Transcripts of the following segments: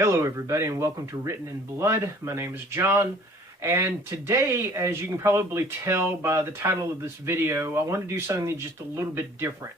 Hello everybody and welcome to Written in Blood. My name is John, and today, as you can probably tell by the title of this video, I want to do something just a little bit different.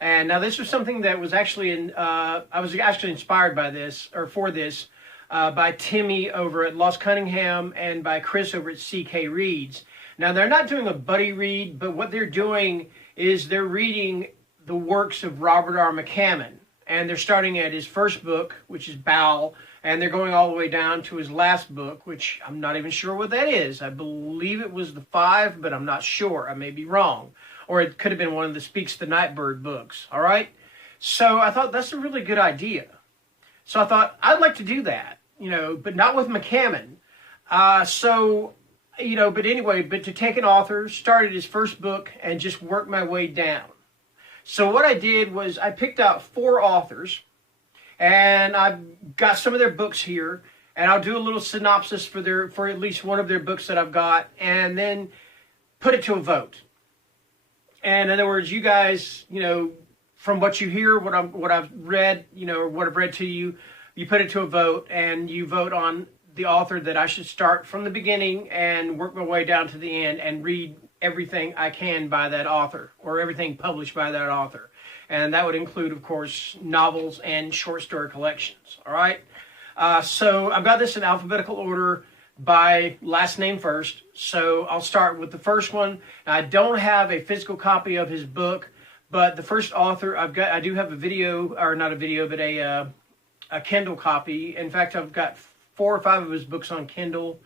And now this was something that was actually I was actually inspired by this, or for this, by Timmy over at Cunningham and by Chris over at CK Reads. Now they're not doing a buddy read, but what they're doing is they're reading the works of Robert R. McCammon. And they're starting at his first book, which is Bow, and they're going all the way down to his last book, which I'm not even sure what that is. I believe it was the 5, but I'm not sure. I may be wrong. Or it could have been one of the Speaks the Nightbird books, all right? So I thought that's a really good idea. So I thought I'd like to do that, but not with McCammon. But anyway, to take an author, start at his first book, and just work my way down. So what I did was I picked out 4 authors, and I've got some of their books here, and I'll do a little synopsis for at least one of their books that I've got, and then put it to a vote. And in other words, you guys, from what you hear, what I've read, or what I've read to you, you put it to a vote, and you vote on the author that I should start from the beginning and work my way down to the end and read everything I can by that author, or everything published by that author. And that would include, of course, novels and short story collections. All right? So I've got this in alphabetical order by last name first. So I'll start with the first one. I don't have a physical copy of his book, but the first author I do have a video, or not a video, but a Kindle copy. In fact, I've got 4 or 5 of his books on Kindle.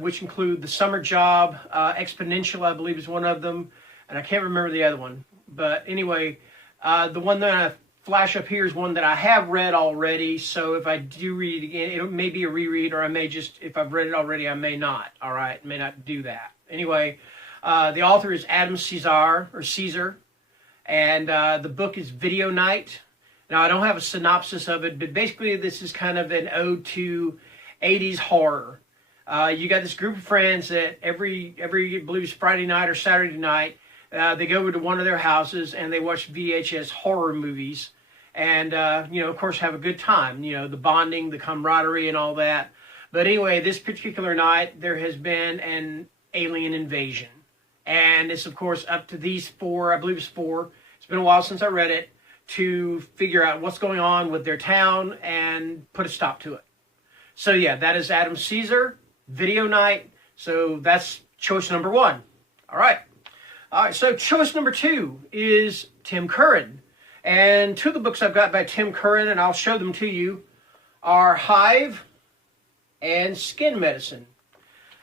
Which include The Summer Job, Exponential, I believe is one of them, and I can't remember the other one. But anyway, the one that I flash up here is one that I have read already, so if I do read it again, it may be a reread, or I may just, if I've read it already, I may not, all right? May not do that. Anyway, the author is Adam Caesar, and the book is Video Night. Now, I don't have a synopsis of it, but basically this is kind of an ode to 80s horror. You got this group of friends that every I believe Friday night or Saturday night, they go over to one of their houses and they watch VHS horror movies, and of course have a good time. The bonding, the camaraderie, and all that. But anyway, this particular night there has been an alien invasion, and it's of course up to these 4. I believe it's 4. It's been a while since I read it, to figure out what's going on with their town and put a stop to it. So yeah, that is Adam Caesar. Video Night. So that's choice number 1. All right, so choice number 2 is Tim Curran. And 2 of the books I've got by Tim Curran, and I'll show them to you, are Hive and Skin Medicine.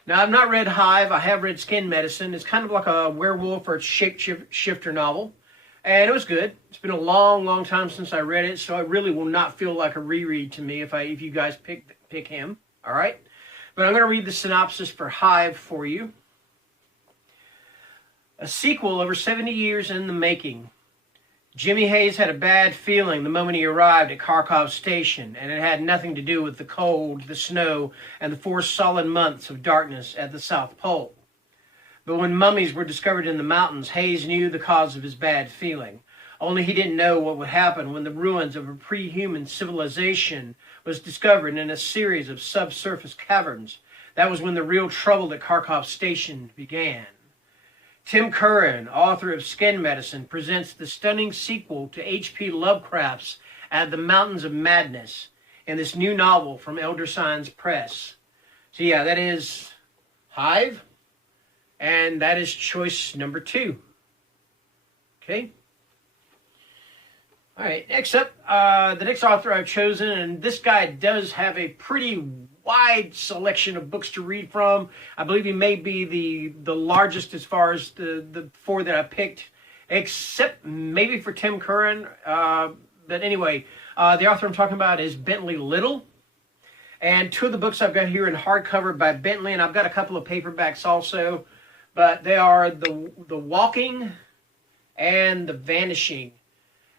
Now, I've not read Hive. I have read Skin Medicine. It's kind of like a werewolf or shapeshifter novel. And it was good. It's been a long, long time since I read it, so it really will not feel like a reread to me if you guys pick him. All right? But I'm going to read the synopsis for Hive for you. A sequel over 70 years in the making. Jimmy Hayes had a bad feeling the moment he arrived at Kharkov Station, and it had nothing to do with the cold, the snow, and the 4 solid months of darkness at the South Pole. But when mummies were discovered in the mountains, Hayes knew the cause of his bad feeling. Only he didn't know what would happen when the ruins of a pre-human civilization was discovered in a series of subsurface caverns. That was when the real trouble at Kharkov Station began. Tim Curran, author of Skin Medicine, presents the stunning sequel to H.P. Lovecraft's At the Mountains of Madness in this new novel from Elder Signs Press. So yeah, that is Hive, and that is choice number 2. Okay. All right, next up, the next author I've chosen, and this guy does have a pretty wide selection of books to read from. I believe he may be the largest as far as the 4 that I picked, except maybe for Tim Curran. But anyway, the author I'm talking about is Bentley Little. And 2 of the books I've got here in hardcover by Bentley, and I've got a couple of paperbacks also, but they are The Walking and The Vanishing.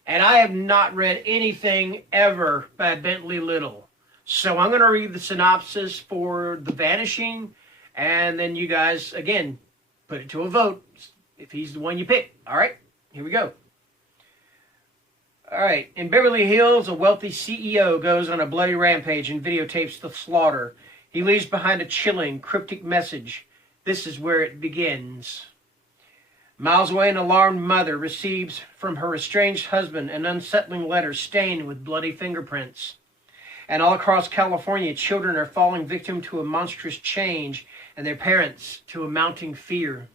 And I have not read anything ever by Bentley Little. So I'm going to read the synopsis for The Vanishing, and then you guys, again, put it to a vote if he's the one you pick. All right, here we go. All right. In Beverly Hills, a wealthy CEO goes on a bloody rampage and videotapes the slaughter. He leaves behind a chilling, cryptic message. This is where it begins. Miles away, an alarmed mother receives from her estranged husband an unsettling letter stained with bloody fingerprints. And all across California, children are falling victim to a monstrous change and their parents to a mounting fear.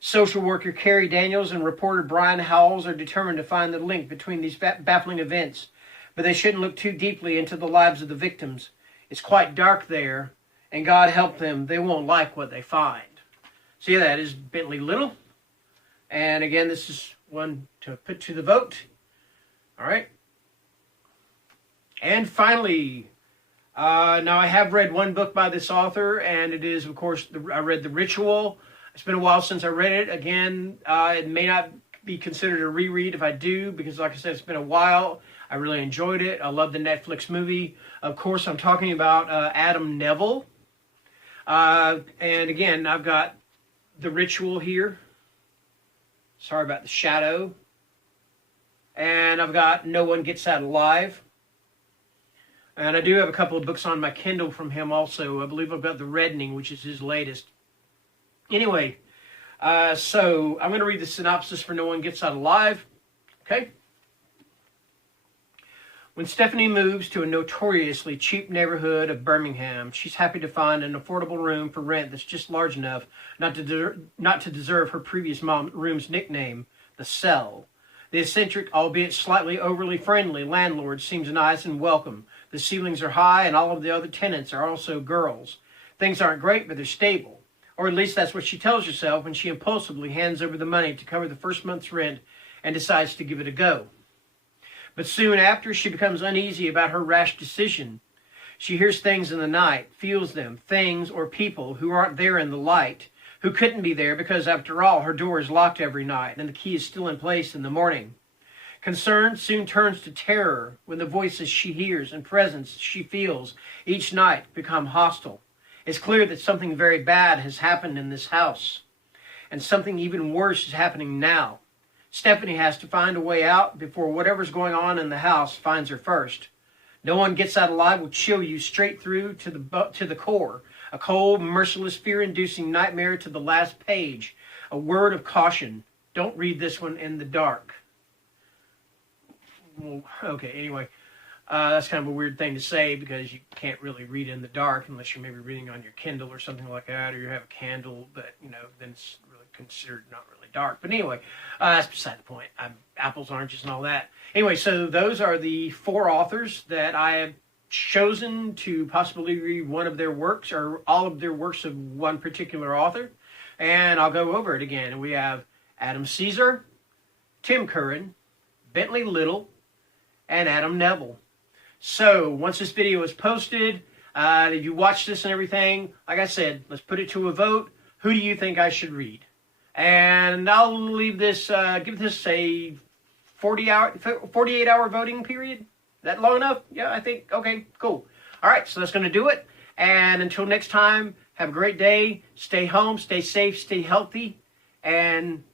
Social worker Carrie Daniels and reporter Brian Howells are determined to find the link between these baffling events, but they shouldn't look too deeply into the lives of the victims. It's quite dark there, and God help them, they won't like what they find. So yeah, that is Bentley Little. And again, this is one to put to the vote. All right. And finally, now I have read one book by this author, and it is, of course, I read The Ritual. It's been a while since I read it. Again, it may not be considered a reread if I do, because like I said, it's been a while. I really enjoyed it. I love the Netflix movie. Of course, I'm talking about Adam Neville. And again, I've got The Ritual here. Sorry about the shadow. And I've got No One Gets Out Alive. And I do have a couple of books on my Kindle from him also. I believe I've got The Reddening, which is his latest. Anyway, so I'm going to read the synopsis for No One Gets Out Alive. Okay? When Stephanie moves to a notoriously cheap neighborhood of Birmingham, she's happy to find an affordable room for rent that's just large enough not to deserve her previous room's nickname, the Cell. The eccentric, albeit slightly overly friendly, landlord seems nice and welcome. The ceilings are high, and all of the other tenants are also girls. Things aren't great, but they're stable. Or at least that's what she tells herself when she impulsively hands over the money to cover the first month's rent and decides to give it a go. But soon after, she becomes uneasy about her rash decision. She hears things in the night, feels them, things or people who aren't there in the light, who couldn't be there because, after all, her door is locked every night and the key is still in place in the morning. Concern soon turns to terror when the voices she hears and presence she feels each night become hostile. It's clear that something very bad has happened in this house, and something even worse is happening now. Stephanie has to find a way out before whatever's going on in the house finds her first. No One Gets Out Alive will chill you straight through to the core. A cold, merciless, fear-inducing nightmare to the last page. A word of caution. Don't read this one in the dark. Well, okay, anyway. That's kind of a weird thing to say because you can't really read in the dark unless you're maybe reading on your Kindle or something like that, or you have a candle, but, then it's really considered not really dark. But anyway, that's beside the point. Apples, oranges, and all that. Anyway, so those are the 4 authors that I have chosen to possibly read one of their works or all of their works of one particular author. And I'll go over it again. And we have Adam Caesar, Tim Curran, Bentley Little, and Adam Neville. So once this video is posted, if you watch this and everything, like I said, let's put it to a vote. Who do you think I should read? And I'll leave this, give this a 48-hour voting period. Is that long enough? Yeah, I think. Okay, cool. All right, so that's going to do it. And until next time, have a great day. Stay home, stay safe, stay healthy, and